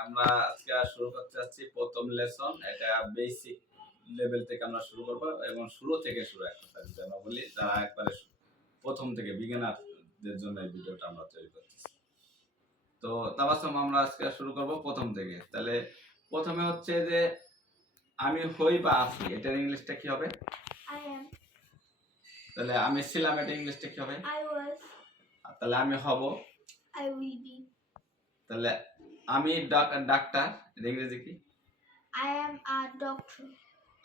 আমরা আজকে শুরু করতে যাচ্ছি প্রথম লেসন। এটা বেসিক লেভেল থেকে আমরা শুরু করব এবং শুরু থেকে শুরু একটা যেন বলি যারা একবারে প্রথম থেকে বিগিনারদের জন্য এই ভিডিওটা আমরা তৈরি করতেছি। তো তাবাসসুম আমরা আজকে শুরু করব প্রথম থেকে। তাহলে প্রথমে হচ্ছে যে আমি হই বা আছি, এটার ইংলিশটা কি হবে? I am. তাহলে আমি ছিলাম, এটা ইংলিশটা কি হবে? I was. তাহলে আমি হব, I will be. তাহলে আমি ডাক্তার, এর ইংরেজি কি? I am a doctor.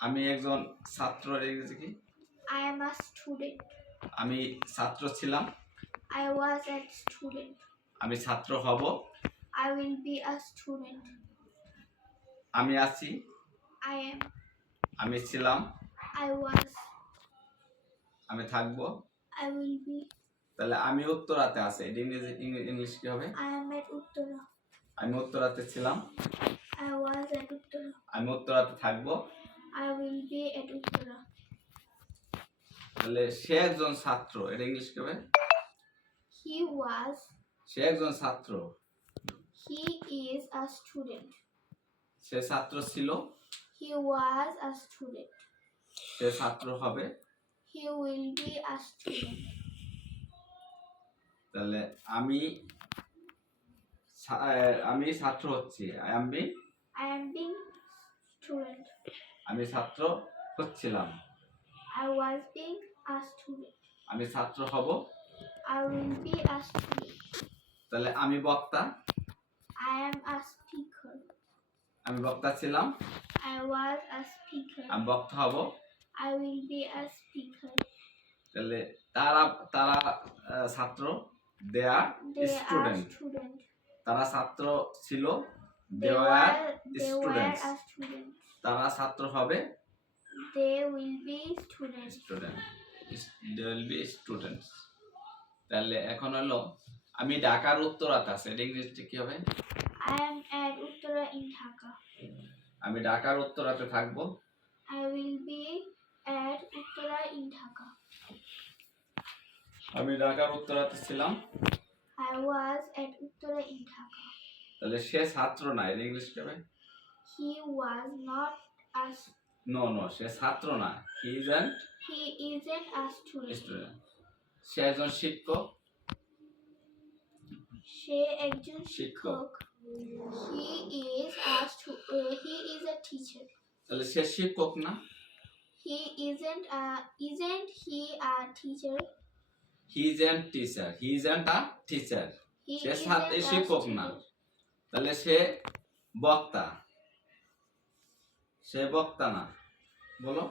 আমি একজন ছাত্র, এর ইংরেজি কি? I am a student. আমি ছাত্র ছিলাম, I was a student. আমি ছাত্র হব, I will be a student. আমি আছি, I am. আমি ছিলাম, I was. আমি থাকবো। I will be. তাহলে আমি উত্তরাতে আছে, এটা ইংলিশ কি হবে? I am at Uttara. আমি উত্তরাতে ছিলাম, I was at Uttara. আমি উত্তরাতে থাকবো। I will be at Uttara. তাহলে সে একজন ছাত্র, এটা ইংলিশ কি হবে? He was. সে একজন ছাত্র। He is a student. সে ছাত্র ছিল, He was a student. সে ছাত্র হবে। He will be a student. তাহলে আমি ছাত্র হচ্ছি, I am being student. আমি ছাত্র হচ্ছিলাম, I was being a student. আমি ছাত্র হব। I will be a student. তাহলে আমি বক্তা, I am a speaker. আমি বক্তা ছিলাম, I was a speaker. আমি বক্তা হব। I will be a speaker. তাহলে তারা ছাত্র, they are student. তারা ছাত্র ছিল, they were students. তারা ছাত্র হবে, they will be students. they will be students. তাহলে এখন হলো আমি ঢাকার উত্তরাতে আছে, এটা ইংরেজিতে কি হবে? I am at Uttara in Dhaka. আমি ঢাকার উত্তরাতে থাকবো, I will be at Uttara in Dhaka. আমি ঢাকার উত্তরাতে ছিলাম, I was at Uttara in Dhaka. তাহলে সে ছাত্র না, এর ইংলিশ কি হবে? He was not a no সে ছাত্র না, he isn't a student. সে একজন শিক্ষক, সে একজন শিক্ষক। he is a teacher. তাহলে সে শিক্ষক না, isn't he a teacher? he isn't a teacher. সে শিক্ষক না, তাহলে সে বক্তা, সে বক্তা না, বলো।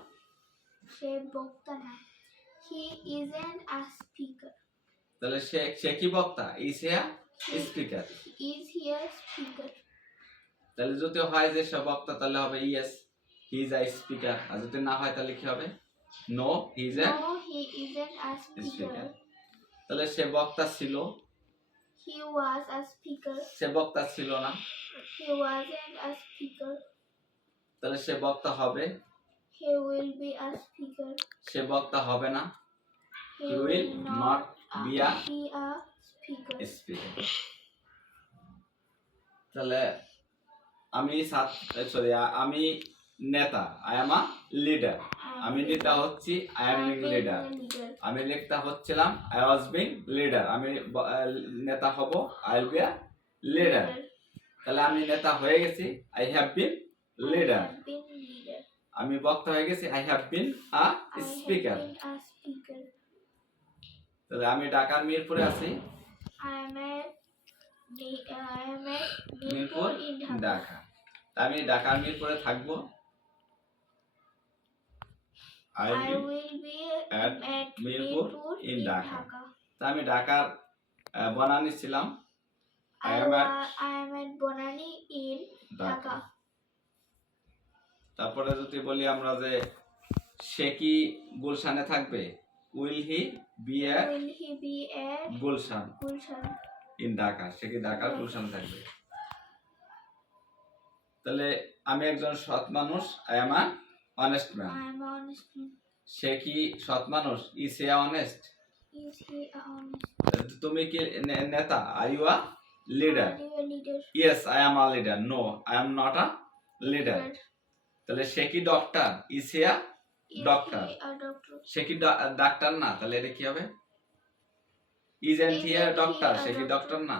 সে বক্তা না, he isn't a speaker. তাহলে সে কি বক্তা? is he a speaker? is he a speaker? তাহলে যদি হয় যে সে বক্তা তাহলে হবে yes, he is a speaker. আর যদি না হয় তাহলে কি হবে? no, he isn't a speaker. তাহলে সে বক্তা ছিল, he was a speaker. সে বক্তা ছিল না, he wasn't a speaker. তাহলে সে বক্তা হবে, he will be a speaker. সে বক্তা হবে না, he will not be a speaker. তাহলে আমি নেতা, I am a leader. আমি নেতা হচ্ছি, I am being leader. আমি নেতা হচ্ছিলাম, I was being leader. আমি নেতা হব, I will be a leader. তাহলে আমি নেতা হয়ে গেছি, I have been leader. আমি বক্তা হয়ে গেছি, I have been a speaker. তাহলে আমি ঢাকার মিরপুরে আছি, I am at Mirpur Dhaka. আমি ঢাকার মিরপুরে থাকবো, I will be at Mirpur in Dhaka. তা আমি ঢাকার বনানী ছিলাম, I am at Banani in Dhaka. তারপরে যদি বলি আমরা যে সে কি গুলশানে থাকবে, will he be at Gulshan in Dhaka. সে কি ঢাকার গুলশানে থাকবে। তাহলে আমি একজন সৎ মানুষ, I am a honest man. সে কি সৎ মানুষ, is he honest? তুমি কি নেতা, are you a leader. Are you a leader? Yes I am a leader. No I am not a leader. তাহলে সে কি doctor? Is he a Is doctor? he a doctor? সে কি ডাক্তার না? তাহলে এটা কি হবে? Isn't he a Isn't he doctor? a সে কি doctor? ডক্টর না?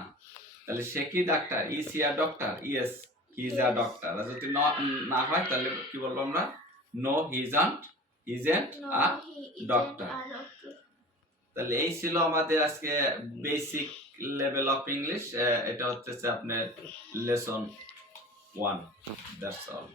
তাহলে সে কি ডাক্তার? Is he a doctor? Yes he is a Yes. Doctor. আর যদি না হয় তাহলে কি বলবো আমরা? No he isn't No, uh he isn't doctor. a doctor. তাহলে এই ছিল আমাদের আজকে বেসিক লেভেল অফ ইংলিশ। এটা হচ্ছে আপনার লেসন 1। That's all.